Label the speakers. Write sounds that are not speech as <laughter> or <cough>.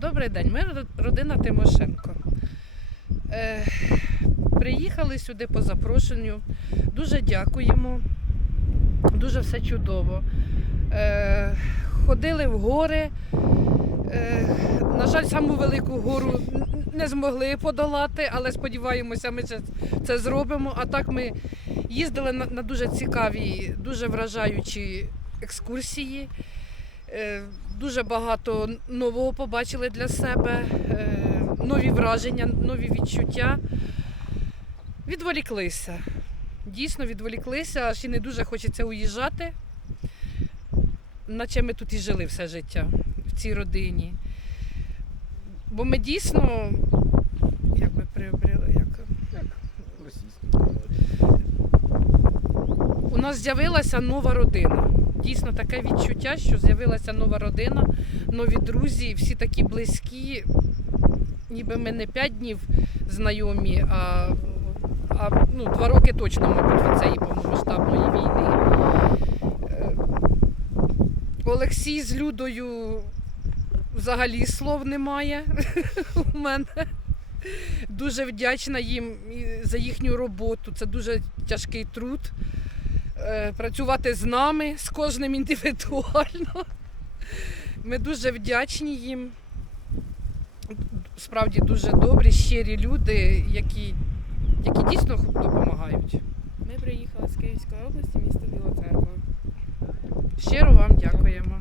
Speaker 1: Добрий день, ми родина Тимошенко. Е, приїхали сюди по запрошенню. Дуже дякуємо. Дуже все чудово. Е, ходили в гори. Е, на жаль, саму велику гору не змогли подолати, але сподіваємося, ми це, це зробимо. А так ми їздили на, на дуже цікаві, дуже вражаючі екскурсії. Е, Дуже багато нового побачили для себе, е, нові враження, нові відчуття. Відволіклися. Дійсно відволіклися, аж і не дуже хочеться уїжджати, наче ми тут і жили все життя в цій родині. Бо ми дійсно, як ми приобрели, як у нас з'явилася нова родина. Дійсно таке відчуття, що з'явилася нова родина, нові друзі, всі такі близькі, ніби ми не п'ять днів знайомі, а, а ну, два роки точно, мабуть, від цієї повномасштабної війни. Е, Олексій з Людою взагалі слов немає <laughs> у мене. Дуже вдячна їм за їхню роботу. Це дуже тяжкий труд. Е, Працювати з нами, з кожним індивідуально. Ми дуже вдячні їм. Справді дуже добрі, щирі люди, які, які дійсно допомагають.
Speaker 2: Ми приїхали з Київської області, місто Біла Церква.
Speaker 1: Щиро вам дякуємо.